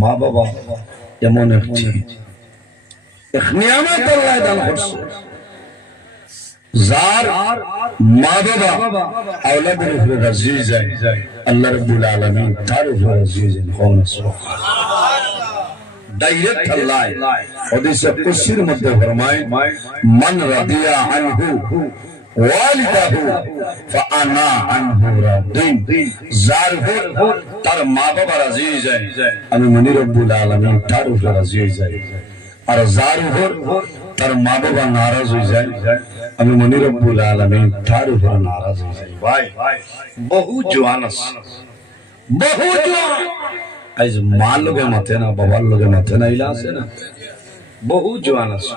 মা বাবা এমন এক নিয়ামত আল্লাহ দান করছে, যার মা বাবা আওলাদের উপরে রাজি যায়, আল্লাহ রাব্বুল আলামিন তার উপরে রাজি যায়। ডাইরেক্ট আল্লাহ হাদিসে কুদসির মধ্যে ফরমায়, মান রাদিয়া আনহু ওয়ালিদাহু ফাআনা আনহু রাদিন। যার উপর তার মা বাবা রাজি যায়, আমি মনি রব্বুল আলামিন তার উপরে রাজি হয়ে যাই। আর যার উপর তার মা বাবা নারাজ হয়ে যায়, আমি মনি রব্বুল আলামিন তার উপর নারাজ হয়ে যাই। ভাই বহু জওয়ান আছে, বহু জওয়ান আজ মা লোকে মাথে না, বাবার লোকে মাথে না, ইলা আছে না, বহু জওয়ান আছে।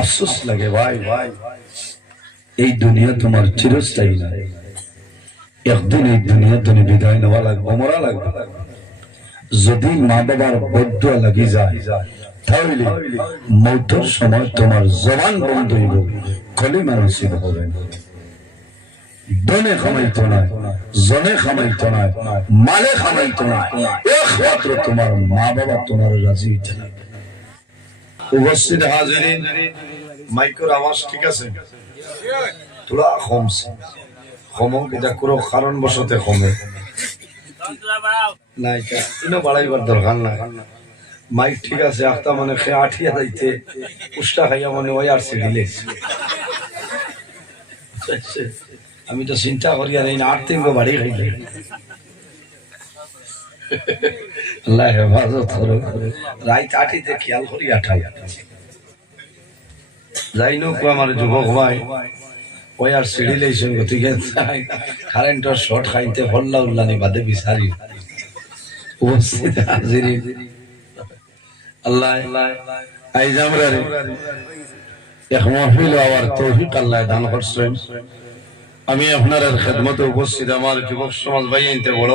আফসোস লাগে ভাই, এই দুনিয়া তোমার চিরস্থায়ী না। একদিন এই দুনিয়া তুমি বিদায় নেওয়া লাগবে, মরা লাগবে। যদি মা বাবার বদ্ধ লাগি যায়, তাহলে মৌতের সময় তোমার জবান বন্ধ হইব, কলিমা নসিব হবে না। দনে খামাইতো না, জনে খামাইতো না, মালে খামাইতো না, একমাত্র তোমার মা বাবা তোমার রাজি হইতে না। উপস্থিত হাজিরিন, মাইকের আওয়াজ ঠিক আছে? তোরা কমছে, কমক, এটা কোনো কারণ বশতে কমে না, এটা ইনো বাড়াইবার দরকার নাই। মাইক ঠিক আছে, আখতা মানে খেয়ে আঠিয়া যাইতে উষ্টা খাইয়া মানে ওই আর সিডিলে আমি তো চিন্তা করি আর এই 8-3 বাড়ি খাইলে আল্লাহ হেফাজত করো। রাইত আঠিতে খেয়াল করি আঠাই যাই নোক আমার যুবক ভাই ওই আর সিডিলে গতিকে কারেন্টের শর্ট খাইতে হল্লা উল্লানি বাদে বিচারি। উপস্থিত হাজিরিন, আল্লাহ আইজ আমরা এক মাহফিল হওয়ার তৌফিক আল্লাহ দান করছেন। আমি আপনার খেদমতে উপস্থিত আমার যুবক সমাজ ভাই আনতে বড়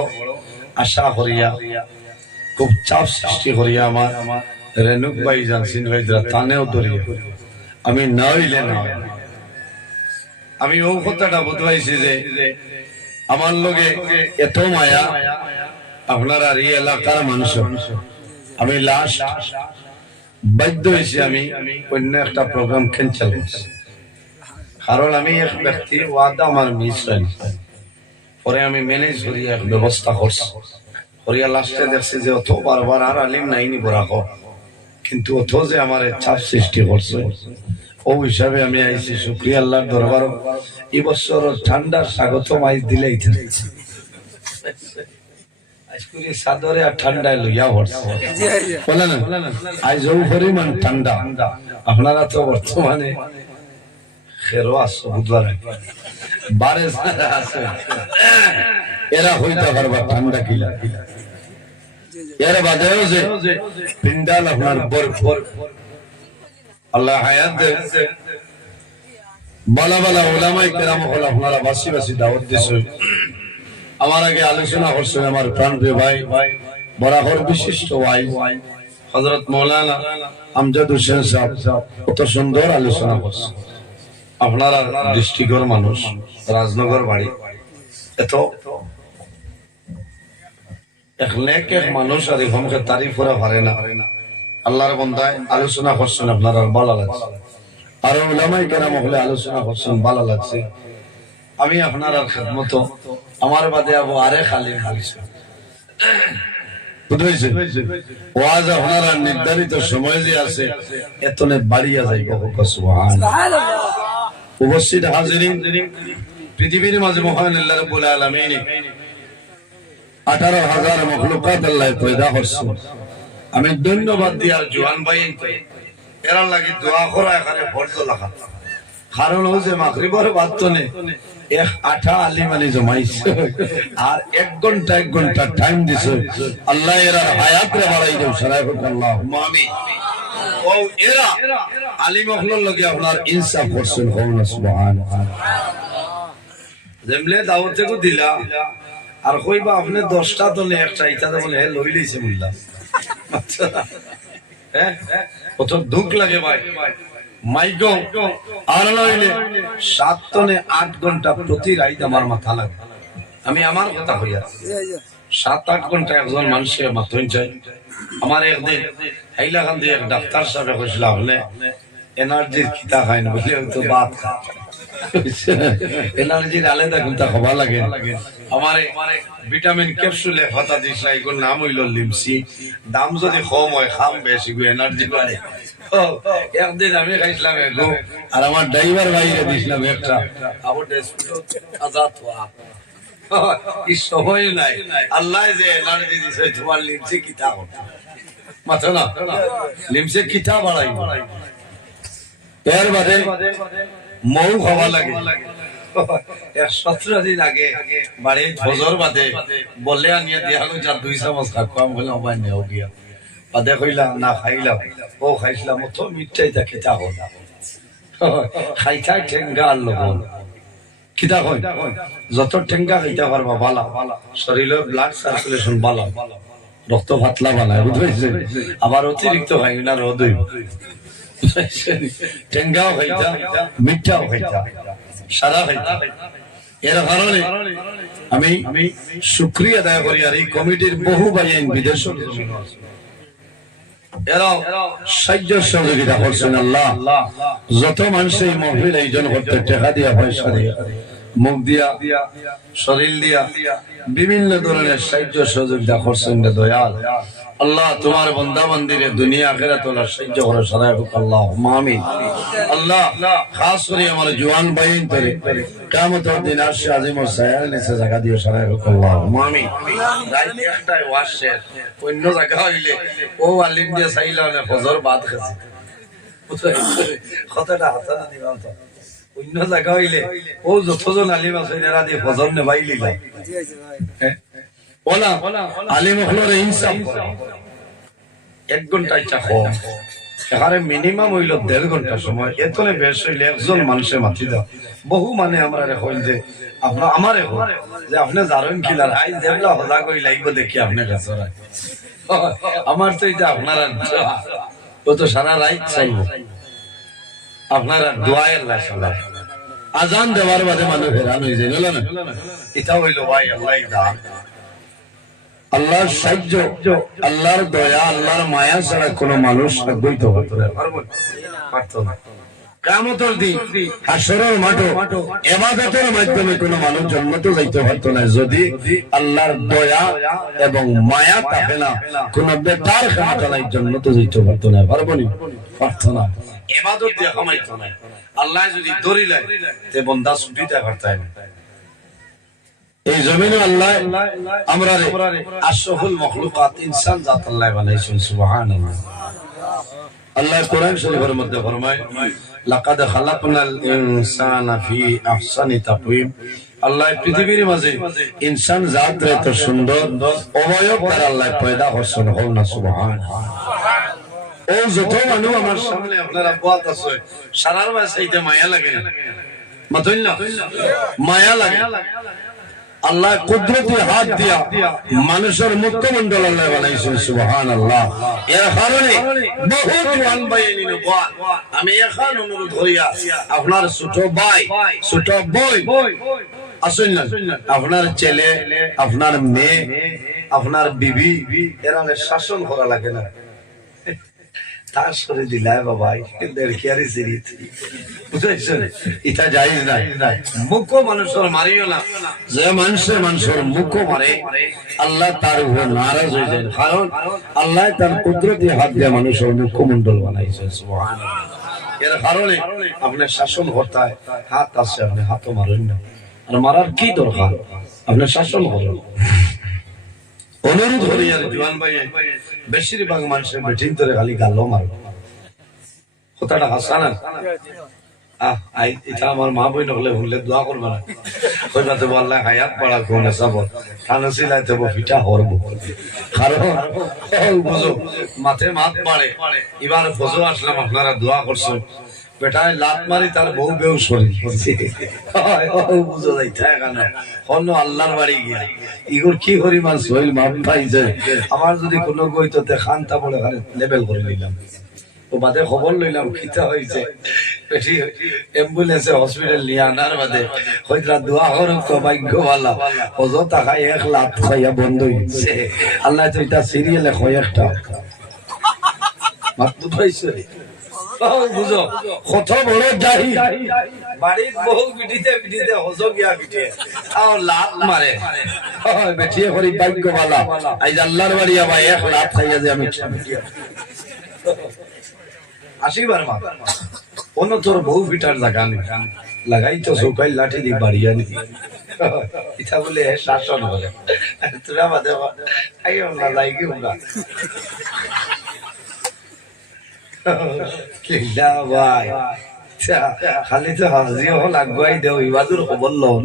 আশা করিয়া, খুব চাপ সৃষ্টি করিয়া আমার রেনুক ভাই জানসিন ভাইদরা তানেও ধরিয়া আমি না হইলে না। আমি ও কথাটা বুঝবাইছি যে আমার লগে এত মায়া আপনার আর এই এলাকার মানুষ। আমি লাস্ট বাধ্য হয়েছি আমি অন্য একটা প্রোগ্রাম ক্যান্সেল করছি, কারণ আমি এক ব্যক্তি ওয়াদা আমার মিস হয়নি। পরে আমি ম্যানেজ করিয়া এক ব্যবস্থা করছি, করিয়া লাস্টে দেখছি যে অত বারবার আর আলিম নাইনি বরাক, কিন্তু অত যে আমার চাপ সৃষ্টি করছে, ও হিসাবে আমি আইছি শুকরিয়া আল্লাহর দরবার। এই বছর ঠান্ডার স্বাগত আইস দিলেই সাদরে আর ঠান্ডায় লইয়া বলে না আজ পরিমাণ ঠান্ডা। আপনারা তো বর্তমানে খেরো আসছো বুধবার বারে আছে, এরা হইতে পারবা ঠান্ডা কিলা। এর বাদেও যে পিন্ডাল আপনার বরফ আল্লাহ হায়াত দে, বালা বালা ওলামাই কেরাম হল আপনারা বাসি বাসি দাওয়াত দিছে। আমার আগে আলোচনা করছেন আমার প্রাণপ্রিয় ভাই বরাহর বিশিষ্ট ভাই হযরত মাওলানা আমজাদ হোসেন সাহেব, কত সুন্দর আলোচনা করছেন। আপনারা ডিস্ট্রিক্টের মানুষ, রাজনগর বাড়ি, এত এক নেক এক মানুষ আর এরকমকে তারিফ করা পারে না। আল্লাহর বান্দায় আলোচনা করছেন, আপনার ভালো লাগছে। আর উলামায়ে কেরাম হলে আলোচনা করছেন, ভালো লাগছে। আমি আপনার খেদমত আমার বাদে আবু আরে খালি খালিছে বুঝাইছে ওয়াজ আপনার নির্ধারিত সময় যে আছে এতনে বাড়িয়া যাইব। সুবহানাল্লাহ। উপস্থিত হাজিরিন, পৃথিবীর মাঝে মহান আল্লাহ রাব্বুল আলামিন 18,000 মখলুকাত আল্লাহ পয়দা করছেন। আমি ধন্যবাদ দিয়ার জওয়ান ভাই এরা লাগি দোয়া করা এখানে ফরজ লাগা, কারণ ও যে মাগরিবের বাদতনে এক আঠা আলিমানি জমাইছে আর 1 ঘন্টা টাইম দিছে। আল্লাহ এরা হায়াত রে বাড়াই দেও, সারাই হোক আল্লাহুম্মা আমিন। ও এরা আলিম হলর লগে আপনার ইনসাফ করছেন, হোনা সুবহানাল্লাহ। যেমলে দাওয়াতে কো দিলা আর কইবা আপনি 10টা দলে একটা ইটা বলে হে লই লইছে মুল্লা, হ্যাঁ কত দুঃখ লাগে ভাই। মাইগো আর লইলে 7 থেকে 8 ঘন্টা প্রতি রাত আমার মাথা লাগে। আমি আমার কথা কইয়া 7-8 ঘন্টা একজন মানুষের মাথন চাই। আমার একদিন হাইলাকান্দি এক ডাক্তার সাহেব কইছিল আপনি এনার্জির কিতা খাইন বলে তো ভাত এনার্জির আলাদা কিতা খাওয়া লাগে। আমার ভিটামিন ক্যাপসুলে কথা দিছিল এগুলোর নাম হইল লিমসি। দাম যদি কম হয় খাম বেশি এনার্জি বাড়ে। একদিন আমি খাইছিলাম এগো আর আমার ড্রাইভার ভাইরে দিছিলাম একটা আবার আজাদ হওয়া এই সময় নাই। আল্লাহ যে এনার্জি দিছে তোমার লিমসে কিতা হবে মাথা না লিমসে কিতা বাড়াই এর বাদে মৌ খাওয়া লাগে। 17 দিন আগে বাড়ি ফজর বাদে বলে আনিয়া দিয়া গো যা 2 চামচ খাম বলে অবাই নেও গিয়া বাদে কইলা না খাইলাম ও খাইছিলাম তো মিঠাই তা কিতা হল খাইতা ঠেঙ্গা আর লবণ কিতা হয় যত ঠেঙ্গা খাইতে পারবা ভালো শরীরের ব্লাড সার্কুলেশন ভালো রক্ত পাতলা বানায় বুঝতে আবার অতিরিক্ত খাই না রোদ হইব ঠেঙ্গাও খাইতা মিঠাও খাইতা সারা খাইতা। এর কারণে আমি শুকরিয়া আদায় করি আর এই কমিটির বহু ভাইয়ের বিদেশ এরাও সাহায্য সহযোগিতা করছেন। আল্লাহ যত মানুষ এই মহফিল আয়োজন করতে টাকা দিয়া পয়সা দিয়া মুখ দিয়া শরীর দিয়া বিভিন্ন ধরনের সাহায্য সহযোগিতা করছেন দয়াল আল্লাহ তোমার বান্দা বান্দিরে দুনিয়া আখিরাত ওলা সাহায্য করে সদায় হোক আল্লাহ আমিন। আল্লাহ খাস করে আমার জওয়ান ভাইন করে কিয়ামতের দিন আসে আজিম ও সায়ার নিচে জায়গা দিয়ে সদায় হোক আল্লাহ আমিন। রাত একটায় ওয়াশে অন্য জায়গা হইলে ও আলিম দিয়ে চাইলা না ফজর বাদ খাসি কথাটা হাতা না দিবাম তো অন্য জায়গা হইলে ও যতজন আলিম আছে এরা দিয়ে ফজর নেবাই লিলা ওলা আলিম হলরে ইনসাফ করে 1 ঘন্টা চা কম এখানে মিনিমাম হইল 1.5 ঘন্টা সময় এতনে বেশ হইলে একজন মানুষের মাতি দাও বহু মানে আমরা কইল যে আপনার আমারে যে আপনি জানেন কিলার আই দেবলা হজা কই লাইব দেখি আপনি কাছে আমার তো এটা আপনারা ও তো সারা রাত চাইব আপনারা দোয়ায় আল্লাহ সাল্লাহ আজান দেওয়ার বাদে মানুষ হেরান হয়ে যায় না এটা হইল ভাই আল্লাহ দান আল্লাহর সাহায্য আল্লাহর দয়া আল্লাহর মায়া ছাড়া কোনো মানুষ অদ্বৈত হতে পারত না। কিয়ামতের দিন হাসরের মাঠে ইবাদতের মাধ্যমে কোনো মানুষ জান্নাতে যাইতে পারত না যদি আল্লাহর দয়া এবং মায়া থাকে না। কোন বেতার খানায় জান্নাতে যাইতে পারত না পারবনি পারত না ইবাদত দিয়ে কামাইত না। আল্লাহ যদি দরিলে তে বান্দা ছুটিতে পারতাই না। এই জমিনে আল্লাহ আমরা আশরাফুল মাখলুকাত ইনসান জাত আল্লাহ বানাইছেন সুবহানাল্লাহ। আল্লাহ কোরআন শরীফের মধ্যে ফরমায় লাকাদ খালাকনাল ইনসানা ফি আহসানি তাকওয়িম। আল্লাহ পৃথিবীর মাঝে ইনসান জাত এত সুন্দর অবয়ব তার আল্লাহ পয়দা করছেন হল না সুবহানাল্লাহ। ও যত মানুষ আমার সামনে আপনারা বলতে আছে সারার মাঝে মায়া লাগে না মাতইল না মায়া লাগে। আল্লাহ কুদরতি হাত দিয়া মানুষের মুখমণ্ডল আল্লাহ বানাইছেন সুবহানাল্লাহ। এর কারণে বহু জওয়ান ভাইয়ের বল আমি এখন অনুরোধ করিয়া আপনার ছোট ভাই ছোট বই আসুন না আপনার ছেলে আপনার মেয়ে আপনার বিবি এরা শাসন করা লাগে না তার সরে দিলায় বাবা দেড়কিয়ারি সিরিজ বুঝাইছেন এটা জায়েজ নাই। মুখো মানুষের মারিও না যে মানুষের মুখো মারে আল্লাহ তার উপর নারাজ হয়ে যায় কারণ আল্লাহ তার কুদরতি হাত দিয়ে মানুষের মুখমণ্ডল বানাইছেন সুবহানাল্লাহ। এর কারণে আপনার শাসন করতে হাত আছে আপনি হাতও মারেন না আর মারার কি দরকার আপনি শাসন করুন। অনুরোধ করি আর জওয়ান ভাই বেশিরভাগ মানুষের বেঠিন ধরে খালি গালো মার কথাটা হাসানা এটা আমার মা বই নকলে শুনলে দোয়া করবে না কইবাতে বললে হায়াত পাড়া কোনে সব খানা সিলাইতে ফিটা হরব কারণ বুঝো মাথে মাত পাড়ে এবার ফজো আসলাম আপনারা দোয়া করছেন বেটায় লাত মারি তার বউ বেউ শরীর বুঝো যাইতে এখানে অন্য আল্লাহর বাড়ি গিয়া ইগোর কি পরিমাণ শরীর মাপ পাই যায় আমার যদি কোনো গইতে খান্তা বলে লেবেল করে নিলাম ও বাদে খবর লইলাম খিতা হয়েছে পেটি অ্যাম্বুলেন্সে হসপিটাল নিয়ে আনার বাদে হয়তো দোয়া করুক ভাগ্যওয়ালা হজর টাকা 1 লাখ খাইয়া বন্ধ হয়েছে আল্লাহ তো এটা সিরিয়ালে হয় একটা মাত বুঝাইছে বুঝো কত বড় দাহি বাড়ির বহু পিটিতে পিটিতে হজর গিয়া পিটে তাও লাভ মারে বেটিয়ে করি ভাগ্যওয়ালা আজ আল্লাহর বাড়ি আবার 1 লাখ খাইয়া যে আমি আসিবার মা অন্য তোর বহু ফিটার লাগানি লাগাই তো সকাল লাঠি দি বাড়িয়া নি ইটা বলে শাসন বলে তোরা বাদে আইও না লাগি উনা কিলা ভাই খালি তো হাজি হল আগুয়াই দেও ইবাদুর খবর লন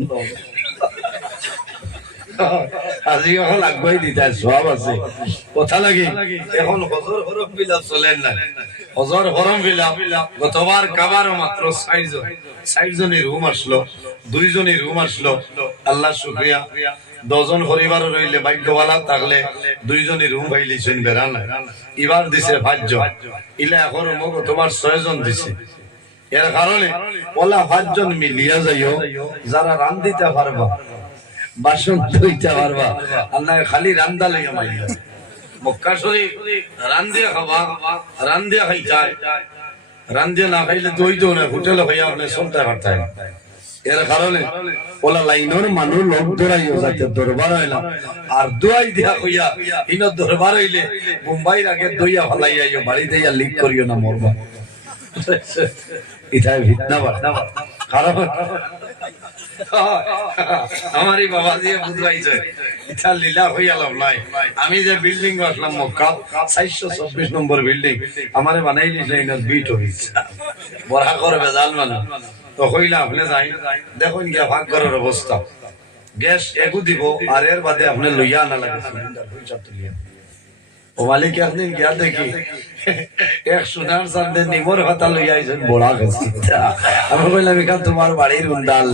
আজি হল আগুয়াই দিতা সব আছে কথা লাগি এখন হজর হরম বিলাপ চলেন না হজর হরম বিলাপ গতবার কাবার মাত্র 60 জনের রুম আসলো 2 জনের রুম আসলো আল্লাহ শুকরিয়া 10 জন পরিবার রইলে ভাগ্যওয়ালা থাকলে 2 জনের রুম পাইলিছেন বেরান এবার দিছে 5 জন ইলা এখন মগ গতবার 6 জন দিছে এর কারণে ওলা 5 জন মিলিয়া যাইও যারা রান দিতে পারবা বাসন ধুইতে পারবা আল্লাহ খালি রান্দা লইয়া মাইয়া মক্কা শরীফ রান্দিয়া খাবা রান্দিয়া খাইতা রান্দিয়া না খাইলে দই তো না হোটেলে হইয়া আপনি চলতে পারতেন এর কারণে ওলা লাইনের মানুষ লোক দৌড়াইও যাতে দরবার হইলাম আর দোয়াই দিয়া হইয়া ইন দরবার হইলে মুম্বাইর আগে দইয়া ফলাইয়া বাড়িতে ইয়া লিক করিও না মরবা ইটাই ভিতনা বাড়া কারণ আমারই বাবা দিয়ে বুঝাইছে এটা লীলা হইয়ালাম নাই আমি যে বিল্ডিং আসলাম মক্কা 424 নম্বর বিল্ডিং আমারে বানাইলি লাইনত বিট হইছে বড়া করে বেজাল মানে তো কইলা আপনি যাই দেখুন গিয়া ভাগ করার অবস্থা গ্যাস এগু দিব আর এর বাদে আপনি লইয়া না লাগে সিলিন্ডার পয়সা তুলিয়া ও মালিক একদিন গিয়া দেখি এক সোনার সামনে নিমর ভাতা লইয়া আইছেন বড়া গেছি আমি কইলাম এখান তোমার বাড়ির উন্ডাল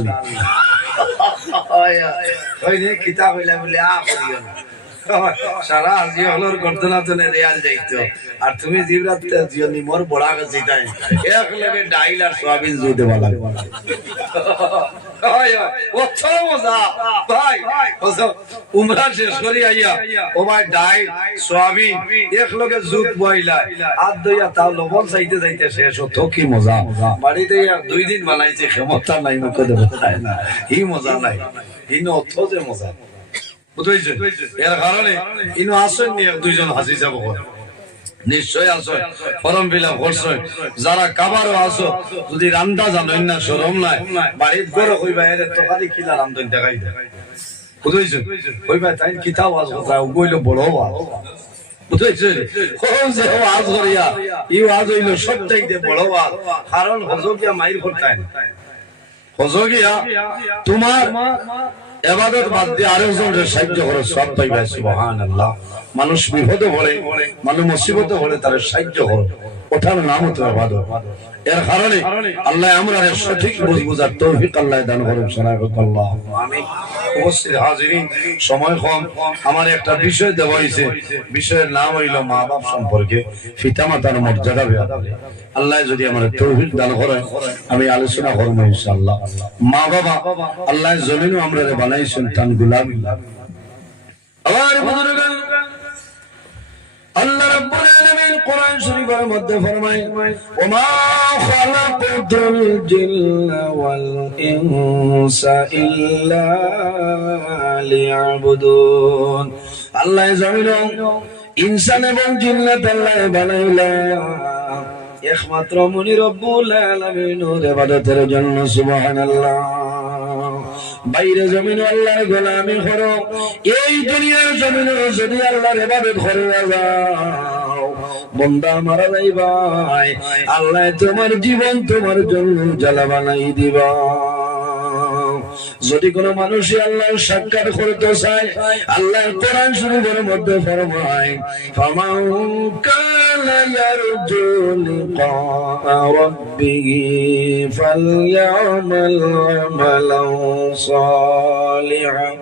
ওই রে খিতা হইলা বলে আ করিও না সারা আজি হলর গর্দনা তলে রেয়াল যাইতো আর তুমি জিবরাতে জিও নিমর বড়া গেছি তাই এক লগে ডাইল আর সোয়াবিন জুতে বালা উমরা শেষ করি আইয়া ও ভাই ডাইল সোয়াবিন এক লগে জুত বইলা আর দইয়া তাও লবণ চাইতে যাইতে শেষ হতো কি মজা বাড়িতে 2 দিন বানাইছে ক্ষমতা নাই মুখে দেব তাই না হি মজা নাই ইনো অত যে মজা বুঝাইছে এর কারণে ইনো আসেন নি 2 জন হাসি যাব নিশ্চয় আসো ফরম ফিলাপ করছো যারা কাবারও আসো যদি রান্দা জানোই না শরম নাই বাড়িত গরো কইবা এর তরকারি কিলা রান্ধন দেখাই দে বুঝাইছে কইবা তাই কিতা ওয়াজ কথা কইলো বড় ওয়াজ বুঝাইছে ও যে ওয়াজ করিয়া ই ওয়াজ হইলো সবচাইতে বড় ওয়াজ কারণ হজকিয়া মাইর করতেন হজকিয়া তোমার ইবাদত বাদ দিয়ে আরেকজনের সাহায্য করে সব পাইবা সুবহানাল্লাহ মানুষ বিপদে পড়ে মানুষ মুসিবতে পড়ে তার সাহায্য করো ওঠার নাম হতে ইবাদত এর কারণে আল্লাহ আমরা সঠিক বুঝার তৌফিক আল্লাহ দান করুন সুবহানাল্লাহ আমিন উপস্থিত হাজিরিন সময় কম আমার একটা বিষয় দেওয়া হয়েছে বিষয়ের নাম হইল মা বাপ সম্পর্কে পিতামাতার মর্যাদা আল্লাহ যদি আমার তৌফিক দান করে আমি আলোচনা করব ইনশাআল্লাহ মা বাবা আল্লাহ জমিনও আমরা বানাইছেন তান গোলামি আমার বুজুর্গগণ আল্লাহ রাব্বুল আলামিন কোরআন শরীফের মধ্যে ফরমায় ওমা খালাকাতুল জিন্না ওয়াল ইনসা ইল্লা লিয়াবুদুন আল্লাহ জমিন ইনসান এবং জিন্নাত আল্লাহ বানাইলেন একমাত্র মুনি রব্বুল আলামিনের ইবাদতের জন্য সুবহানাল্লাহ বাইরে জমিন আল্লাহর গোলামি করো এই দুনিয়ার জমিনে যদি আল্লাহর ইবাদত করে যাও বান্দা মারা যাইবা আল্লাহ তোমার জীবন তোমার জন্য জ্বালা বানাই দিবা যদি কোন মানুষ আল্লাহর সাক্ষাৎ করতে চায় আল্লাহ কোরআন শরীফের মধ্যে ফরমায় ফামান কানা ইয়ারজু লিকা রাব্বিহি ফালইআমাল আমালান সালিহান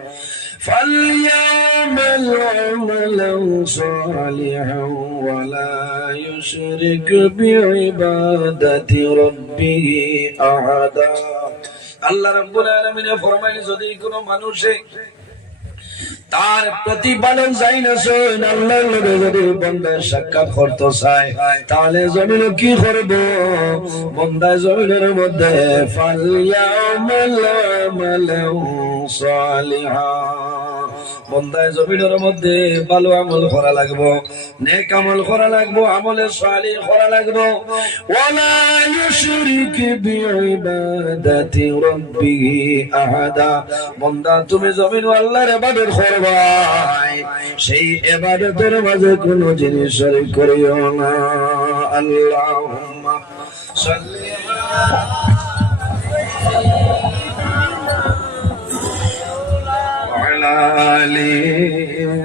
فليعمل عملا صالحا ولا يشرك بعبادة ربه أحدا আল্লাহ রাব্বুল আলামিন ফরমায় যদি কোনো মানুষে তার প্রতিপালক যাইনাছেন আল্লাহর লগে যদি বান্দা সাক্ষাৎ করতে চায় তাহলে জমিনে কি করব বান্দা জমিনের মধ্যে ফালইয়ামাল আমালান সালিহা বান্দা জমিনের মধ্যে ভালো আমল করা লাগবে নেক আমল করা লাগবে আমলে সালিহ করা লাগবে ওয়ালা ইউশরিক বিইবাদাতি রাব্বিহি আহাদা বান্দা তুমি জমিন আল্লাহর ইবাদত করবা সেই ইবাদতের মাঝে কোনো জিনিস শরীক করিও না আল্লাহুম্মা সাল্লি আলি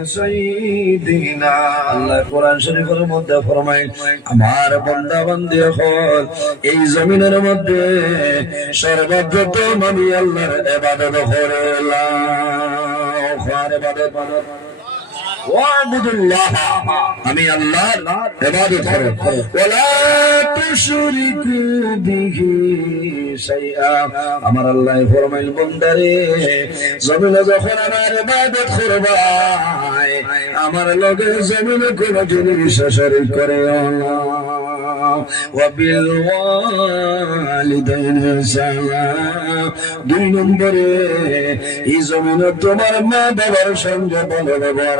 সাইয়্যিদিনা আল্লাহ কোরআন শরীফের মধ্যে ফরমায় আমার বান্দা বান্দী হল এই জমিনের মধ্যে সর্বপ্রথম আমি আল্লাহর ইবাদত করলাম ইবাদত ওয়াবুদুল্লাহ আমি আল্লাহর ইবাদত করব ওয়ালা তুশরিকু বিহি শাইআ আমার আল্লাহ ফরমাইল বান্দারে জমিনে যখন আমার ইবাদত করবা আমার লগে জমিনে কোন জিনিস শরীক করিও না ওয়া বিল ওয়ালিদাইনি ইহসানা দুই নম্বরে এই জমিনে তোমার মা বাবার সঙ্গে ভালো ব্যবহার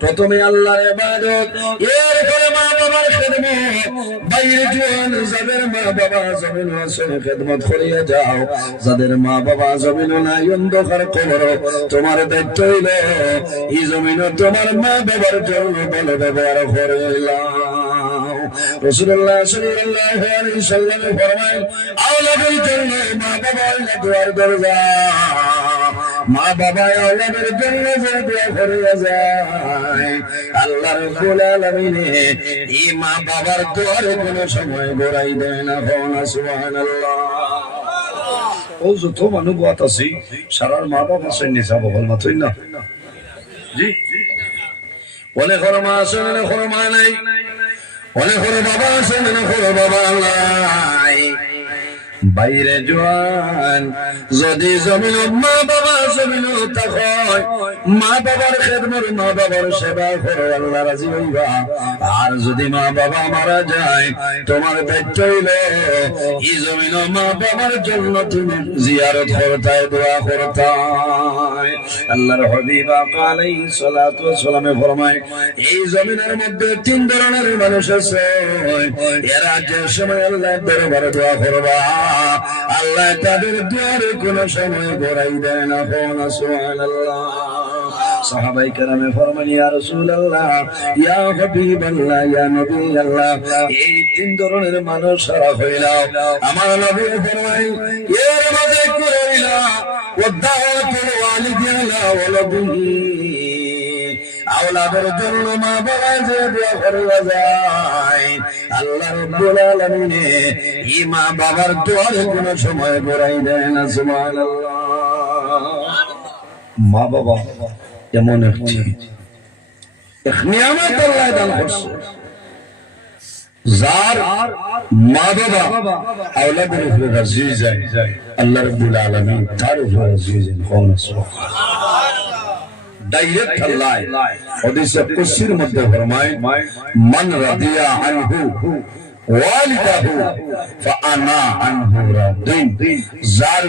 প্রথমে আল্লাহর ইবাদত এরপরে মা বাবার খিদমত বাইরে জোয়ান যাদের মা বাবা জমিন আছে খিদমত করিয়া যাও যাদের মা বাবা জমিন নাই অন্ধকার কবর তোমার দায়িত্ব হইল এই জমিন তোমার মা বাবার জন্য ভালো ব্যবহার করিলাম রাসূলুল্লাহ সাল্লাল্লাহু আলাইহি সাল্লাম ফরমায় আওলাদের জন্য মা বাবা হইল দুয়ার দরজা মা বাবা আওলাদের জন্য যে দোয়া করিয়া যায় আল্লাহ রাব্বুল আলামিন এই মা বাবার দোয়ারে কোনো সময় গোড়াই দেয় না সুবহানাল্লাহ ও যত মানুষ বাত আছে সারার মা বাবা সৈন্য সব বল মাতই না জি বলে খরমা আছে না খরমা নাই বলে খর বাবা আছে না খর বাবা নাই বাইরে জোয়ান যদি জমিন মা বাবা জমিন থাকয় মা বাবার খেদমত মা বাবার সেবা করো আল্লাহ রাজি হইবা আর যদি মা বাবা মারা যায় তোমার দায়িত্ব হইল এই জমিন মা বাবার জন্য তুমি জিয়ারত করতাই দোয়া করতাই আল্লাহর হাবিব আলাইহিস সালাতু ওয়াস সালামে ফরমায় এই জমিনের মধ্যে তিন ধরনের মানুষ আছে এরা যে সময় আল্লাহর দরবারে দোয়া করবা আল্লাহ তাদের দুয়ারে কোন সময় গোড়াই দেয় না সুবহানাল্লাহ সাহাবায়ে কেরামে ফরমান ইয়া রাসূলুল্লাহ ইয়া হাবিবাল্লাহ ইয়া নবী আল্লাহ এই তিন ধরনের মানুষ সারা হইলাও আমার নবী ফরমায় এর মধ্যে কইলা ওয়াদাতুল ওয়ালিদিনা ওয়ালাদিহি আওলাদের জন্য মা বাবা যে দোয়া করিয়া যায় আল্লাহ রাব্বুল আলামিন এই মা বাবার দোয়ারে কোনো সময় গোড়াই দেয় না সুবহানাল্লাহ মা বাবা এমন একটি এক নিয়ামত আল্লাহ দান করছে যার মা বাবা আওলাদের উপরে রাজি যায় আল্লাহ রাব্বুল আলামিন তার উপরে রাজি যায় সুবহানাল্লাহ ডাইরেক্ট আল্লাহ হাদিসে কুদসির মধ্যে ফরমায় মান রাদিয়া আনহু ওয়ালিদাহু ফাআনা আনহু রাদিন যার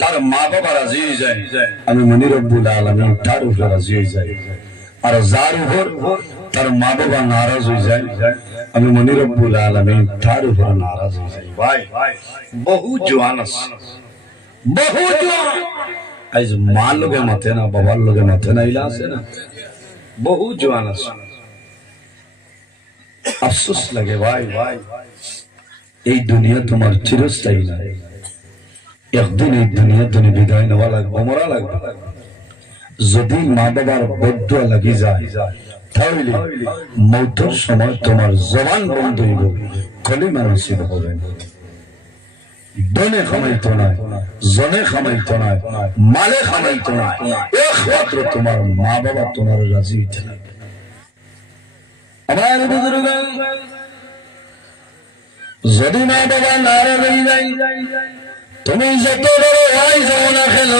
তার মা বাবা রাজি হয়ে যায় আমি মনি রব্বুল আলামিন তার উপরে রাজি হয়ে যাই আর যার তার মা বাবা নারাজ হয়ে যায় আমি মনি রব্বুল আলামিন তার উপরে নারাজ হয়ে যাই ভাই বহু জওয়ান আছে বহু জওয়ান আজ মা লোকে মাথে না বাবার লোকে মাথে না ইলা আছে না বহু জওয়ান আছে আফসোস লাগে ভাই এই দুনিয়া তোমার চিরস্থায়ী না একদিন এই দুনিয়া তুমি বিদায় নেওয়া লাগবে মরা লাগবে যদি মা বাবার বদদুয়া লাগি যায় তাহলে মৌতের সময় তোমার জবান বন্ধ হইব কলিমা নসিব হবে দনে খামাইতো না, জনে খামাইতো না, মালে খামাইতো না, একমাত্র তোমার মা বাবা তোমার রাজি হইতে লাগবে। আমার বুজুর্গ, যদি মা বাবা নারাজ হয়ে যায়, তুমি যত বড় ভাই যাও না কেন,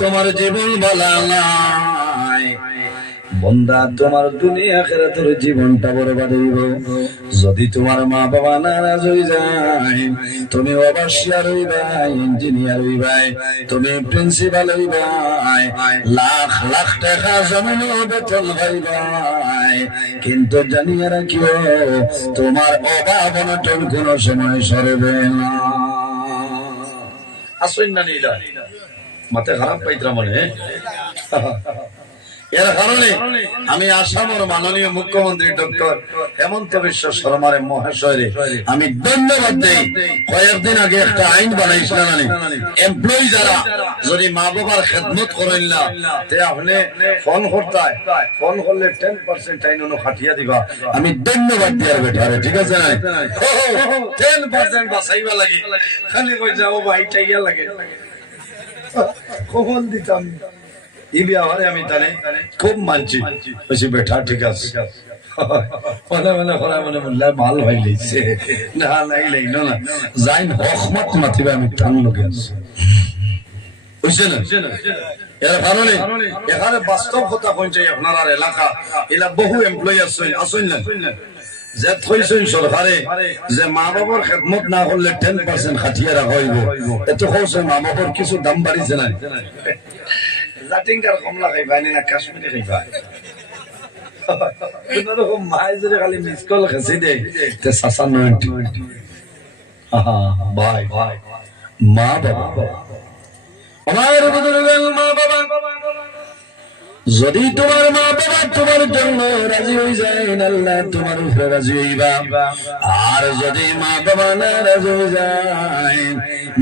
তোমার জীবন ভালো নাই বন্দা, তোমার দুনিয়া আখিরাতের জীবনটা বরবাদ হইব। যদি তোমার মা বাবা নারাজ হয়ে যায়, তুমি অবশ্যই হইবাই, ইঞ্জিনিয়ার হইবাই, তুমি প্রিন্সিপাল হইবাই, লাখ লাখ টাকা জমিন বেতন হইবাই, কিন্তু জানিয়ে রাখিও তোমার অভাব অনটন কোন সময় সরবে না। আসুন না নিলা মাথা খারাপ পাইতরা মনে। এর কারণে আমি আসামের মাননীয় মুখ্যমন্ত্রী ডক্টর হেমন্ত বিশ্ব শর্মার মহাশয়রে আমি ধন্যবাদ দেই। কয়েকদিন আগে একটা আইন বানাইছিলেন, এমপ্লয়ি যারা যদি মা বাবার খেদমত করেন না, তে আপনি ফোন করতে, ফোন করলে 10% আইন খাটিয়া দিবা। আমি ধন্যবাদ দিয়ার বেটারে, ঠিক আছে না? 10% বাঁচাইবা লাগে, খালি কই যাও ভাই টাইয়া লাগে কখন দিতাম। আমি তানে খুব মানছি, বেটা ঠিক আছে মনে মনে করা মনে বললে মাল হয়ে গেছে না লাগলেই না যাই হকমত মাতিবে, আমি টান লোকে আছি বুঝছে না। এর কারণে এখানে বাস্তব কথা কইছে, আপনার এলাকা এলা বহু এমপ্লয়ি আসেন না যে থইছেন সরকারে যে মা বাবার খেদমত না করলে 10% খাটিয়ে রাখা হইব। এত কইছে মা বাবার কিছু দাম বাড়িছে না, জাটিংকার কমলা খাইবা না কাশ্মীরি খাইবা, কোনরকম মাই যদি খালি মিস কল খেসি দে তে সাসা 90 ভাই ভাই মা বাবা আমার বুজুর্গ মা বাবা, যদি তোমার মা বাবা তোমার জন্য রাজি হয়ে যায়, আল্লাহ তোমার উপরে রাজি হইবা। আর যদি মা বাবা নারাজ হয়ে যায়,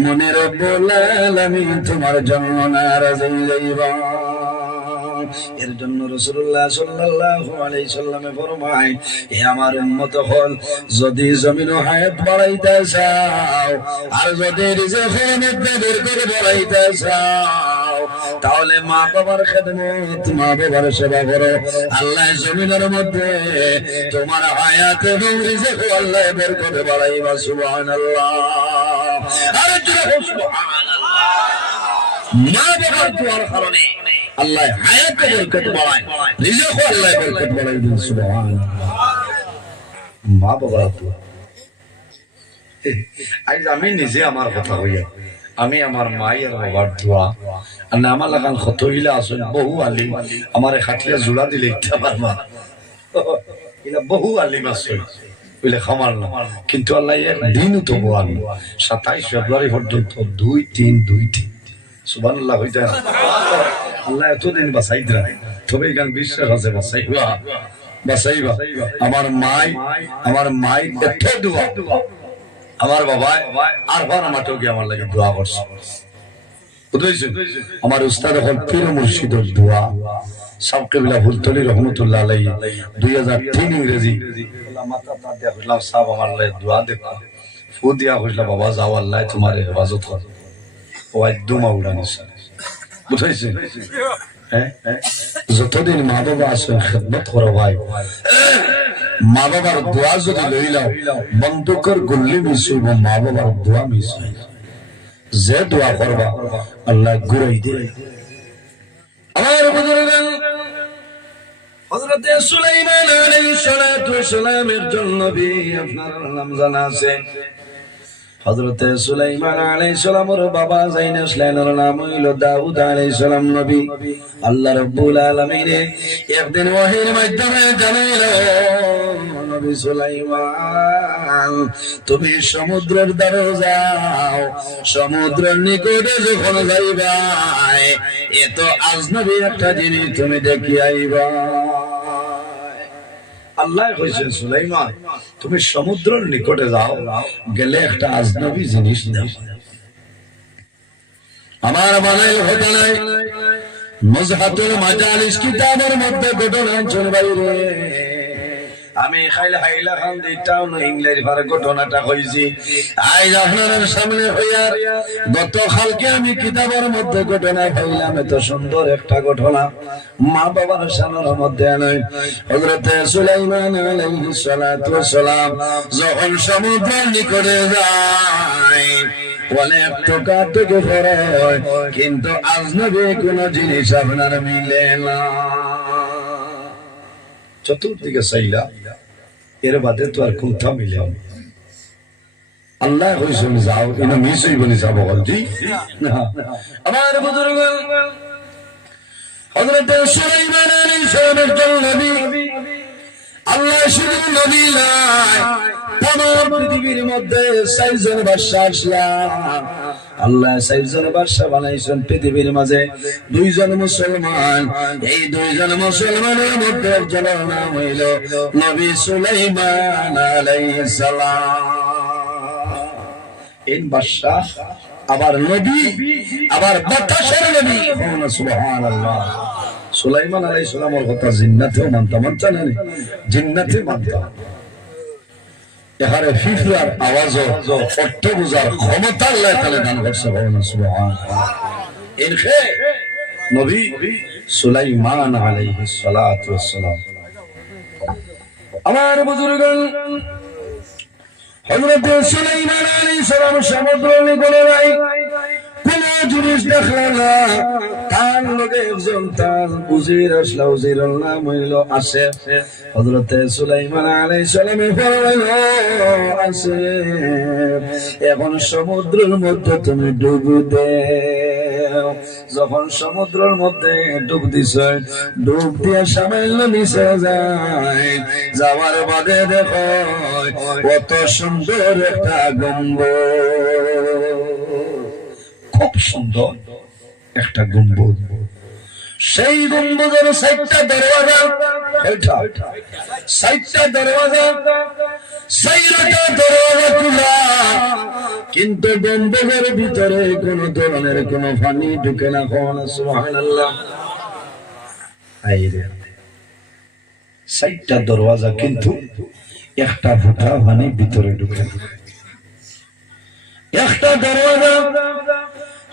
মনে রব্বুল আলামিন তোমার জন্য নারাজ হয়ে যাইবা। এর জন্য রাসূলুল্লাহ সাল্লাল্লাহু আলাইহি সাল্লামে ফরমায়, হে আমার উম্মত হল, যদি জমিন হায়াত বাড়াইতে চাও আর যদি রিজিকের মধ্যে বের করে বাড়াইতে চাও, তাহলে মা বাবার খেদমত, মা বাবার সেবা করো। আল্লাহ জমিনের মধ্যে তোমার হায়াত এবং রিজিক আল্লাহ বের করে বাড়াইবা। সুবহানাল্লাহ, আরে জোরে সুবহানাল্লাহ। মা বাবার দোয়ার কারণে আল্লাহ হায়াতে বরকত বাড়ায়, রিজিক আল্লাহ বরকত বাড়ায় দেন। সুবহানাল্লাহ, মা বাবার দোয়া। আজ আমি নিজে আমার কথা হইয়া, আমি আমার মায়ের বাবার দোয়া আর না আমার লাগান ক্ষত হইলে আসেন বহু আলিম আমার খাটিয়া জোড়া দিলে ইচ্ছা পারবা, এলা বহু আলিম আছে বলে খামার না, কিন্তু আল্লাহ একদিনও তো বল 27 ফেব্রুয়ারি পর্যন্ত 2-3 সুবহানাল্লাহ হইতা না। আল্লাহ এতদিন বাঁচাই দেয়, তবে এখান বিশ্বাস আছে বাঁচাইবা বাঁচাইবা। আমার মাই এত দোয়া, আমার বাবা আর বার আমাকেও গিয়ে আমার লাগে দোয়া করছে। আমার উস্তাদ এখন পীর মুর্শিদের দোয়া সাবকে বিলা ফুলতলি রহমতুল্লাহ আলাইহি 2003 ইংরেজি মাথা তা দিয়া হইলাম সাহেব আমার লাগে দোয়া দেখো ফু দিয়া হইলা বাবা যাও আল্লাহ তোমার হেফাজত করে। ও একদম উড়ানি বুঝাইছে। যতদিন মা বাবা আসেন খেদমত করো ভাই, মা বাবার দোয়া যদি লইলাও বন্দুকের গুল্লি মিস হইব, মা বাবার দোয়া মিস হইব। যে দোয়া করবা আল্লাহ ঘুরাই দেয়। আমার বুজুর্গ হযরত সুলাইমান আলাইহিস সালাতু ওয়াস সালামের জন্য নবী আপনার নাম জানা আছে। হযরত সুলাইমান আলাইহিস সালামের বাবা জাইনাসলানের নাম হইল দাউদ আলাইহিস সালাম নবী। আল্লাহ রাব্বুল আলামিন একদিন ওহীর মাধ্যমে জানাইলো, নবী সুলাইমান তুমি সমুদ্রের ধারে যাও, সমুদ্রের নিকটে যখন যাইবা এত আজনবী একটা জিনিস তুমি দেখি আইবা। আল্লাহ কইছেন সুলাইমান তুমি সমুদ্রের নিকটে যাও, গেলে একটা আজনবী জিনিস দেখো। আমার বানাইল ঘটনায় নজহাতুল মাজালিস কিতাবের মধ্যে ঘটনা চলবাই রে। আমি খাইলে হাইলা খান দিটাও না ইংল্যান্ড ভার ঘটনাটা হইছি আজ আপনার সামনে হইয়ার গতকালকে আমি কিতাবের মধ্যে ঘটনা পাইলাম এত সুন্দর একটা ঘটনা মা বাবার সামনের মধ্যে আনে হযরত সুলাইমান আলাইহিস সালাতু ওয়াস সালাম যখন সমুদ্রের নিকটে যায় বলে একটু কাটকে ফরয় কিন্তু আজনবী কোন জিনিস আপনার মিলে না চতুর্দিকে চাইলা এর বাদে তো আর কোথাও মিলে আল্লাহ কইছেন যাও ইনা মিছই বলি যাব বলজি আমার বুজুর্গ হযরত সুলাইমান আলাইহিস সালামের নবী আল্লাহ শুধু নবী নয় তমাম পৃথিবীর মধ্যে 6 জন বাদশা আসলাম আল্লাহ 6 জন বাদশা বানাইছেন পৃথিবীর মাঝে 2 জন মুসলমান এই 2 জন মুসলমানের মধ্যে একজনের নাম হইল নবী সুলাইমান আলাইহিস সালাম এই বাদশা আবার নবী আবার বাতাসের নবী সুবহানাল্লাহ সুলাইমান আলাইহিস সালামের কথা জিন্নাতেও মানতাম জানেন জিন্নাতে মানতাম এখানে ফিফরার আওয়াজও অর্থ বুঝার ক্ষমতা আল্লাহ তাআলা দান করছে সুবহানাল্লাহ এর নবী সুলাইমান আলাইহিস সালাতু ওয়াস সালাম আমার বুজুর্গগণ হযরত সুলাইমান আলাইহিস সালাম সমুদ্র নিকটে নাই কোন জিনিস দেখলেন না তার লগে একজন তার উজির আসলা উজিরের নাম হইল আসে হযরত সুলাইমান আলাইহিস সালামে ফরমাইল আসে এখন সমুদ্রের মধ্যে তুমি ডুব দাও যখন সমুদ্রের মধ্যে ডুব দিছ ডুব দিয়ে সামান্য নিচে যায় যাওয়ার বাদে দেখো কত সুন্দর একটা গম্বুজ খুব সুন্দর একটা গম্বুজ সেই গম্বুজের 6টা দরওয়াজা 6টা দরওয়াজা 6টা দরওয়াজা খোলা কিন্তু গম্বুজের ভিতরে কোন ধরনের কোন পানি ঢুকে না সুবহানাল্লাহ আইরে 6টা দরওয়াজা কিন্তু একটা ফুটা পানি ভিতরে ঢুকে একটা দরওয়াজা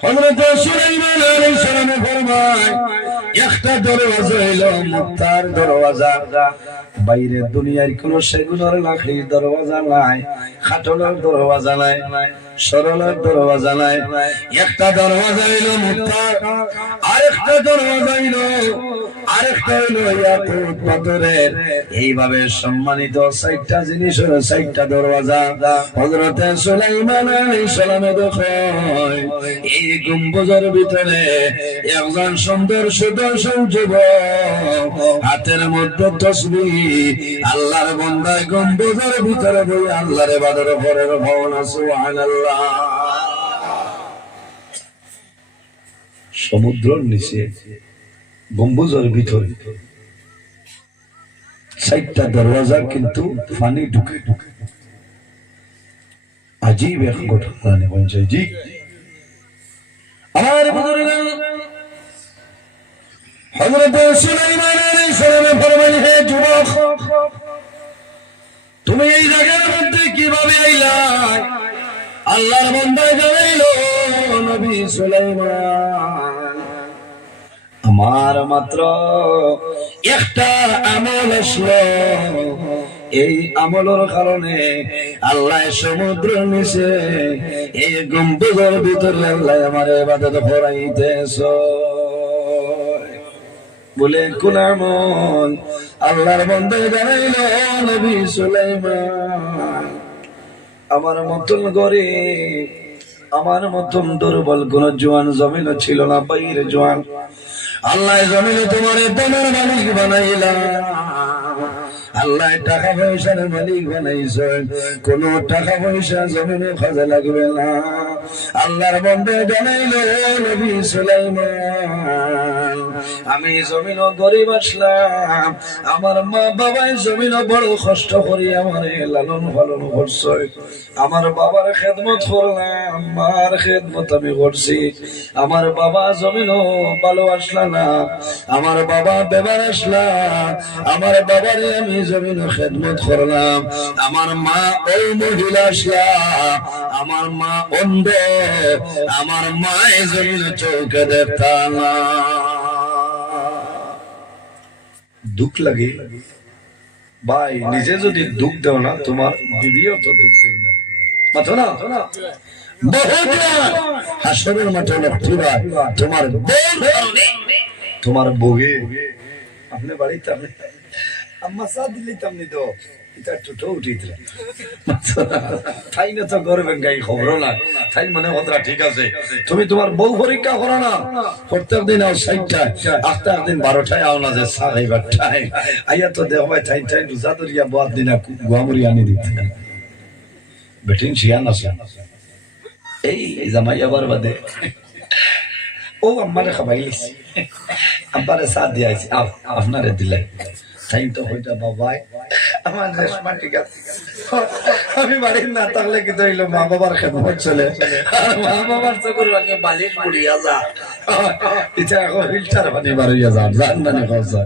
হযরত সুলাইমান আলাইহিস সালাম ফরমায় একটা দরওয়াজা হলো মুক্তার দরওয়াজা বাইরে দুনিয়ার কোন সেগুলোর লাখের দরওয়াজা নাই খাটলের দরওয়াজা নাই সরলের দরওয়াজা নাই একটা দরওয়াজা হলো মুক্তার আরেকটা দরওয়াজা হলো ইয়াকুত পাথরের এইভাবে সম্মানিত 6টা জিনিসের 6টা দরওয়াজা হযরত সুলাইমান আলাইহিস সালামে দেখায় এই গম্বুজের ভিতরে একজন সুন্দর সুদর্শন যুবক হাতের মধ্যে তাসবিহ আল্লাহর বান্দা গম্বুজের ভিতরে বই আল্লাহর ইবাদত করে ভাবনা সুবহানাল্লাহ সমুদ্রের নিচে গম্বুজের ভিতরে 6টা দরওয়াজা কিন্তু পানি ঢুকে আজীব এক ঘটনা নেই জি আমার বুজুর্গগণ হযরত সুলাইমান আলাইহিস সালাম ফরমালেন হে যুবক তুমি এই জায়গার মধ্যে কিভাবে আইলা আল্লাহর বান্দা জানাইলো নবী সুলাইমান আমার মাত্র একটা আমল আসলো এই আমলের কারণে আল্লাহ সমুদ্র নিচে এই গম্বুজের ভিতরে আল্লাহ আমার ইবাদত করাইতেছে বলে কোন আমল আল্লাহর বান্দা জানাইলো নবী সুলাইমান আমার মতন গরিব আমার মতন দুর্বল কোন জওয়ান জমিন ছিল না বাইরে জওয়ান আল্লাহ জমিনে তোমার পনের মালিক বানাইলা আল্লাহ টাকা পয়সার মালিক বানাইছেন কোন টাকা পয়সা জমিনে কাজে লাগবে না আল্লাহর বান্দা জানাইলো নবী সুলাইমান আমি জমিন গরিব আসলাম আমার মা বাবাই জমিন বড় কষ্ট করি আমার লালন পালন করছে আমার বাবার খেদমত করলাম মার খেদমত আমি করছি আমার বাবা জমিন ভালো আসলা না আমার বাবা বেবার আসলা আমার বাবারে আমি জমিন খেদমত করলাম, আমার মা ওই মহিলা শিয়া, আমার মা অন্ধ, আমার মা এই জমিন চৌকে দেখতাম না। দুঃখ লাগে ভাই, নিজে যদি দুঃখ দেও না, তোমার বিবিও তো দুঃখ দেয় না, মাথো না হাসরের মাঠে লক্ষ্মী ভাই, তোমার তোমার বউয়ে আপনি বাড়িতে আপনি আম্মা চা দিলিতাম নি তো এটা একটু উঠিছিল তাই না, তো করবেন গাই খবর না তাই মনে কথা ঠিক আছে। তুমি তোমার বউ পরীক্ষা করো না, প্রত্যেক দিন আও 60টায়, আস্তে একদিন 12টায় আও না, যে সাড়ে 12টায় আইয়া তো দেখ ভাই ঠাই ঠাই রোজা ধরিয়া বাদ দিনা গুয়ামুরি আনি দিতে বেটিন শিয়ান আছে এই জামাই আবার বাদে ও আমারে খাবাইলিস, আব্বারে সাথ দিয়ে আইছি, আপনারে দিলাই তাই তো হইতা বাবাই আমার রেশমা ঠিক আছে। আমি বাড়ির না থাকলে কি হইলো, মা বাবার খেদমত চলে, আর মা বাবার চকুর ভাঙে বালিশ পুড়িয়া যা, এটা এখন ফিল্টার পানি বাড়িয়া যা, জান না খরচা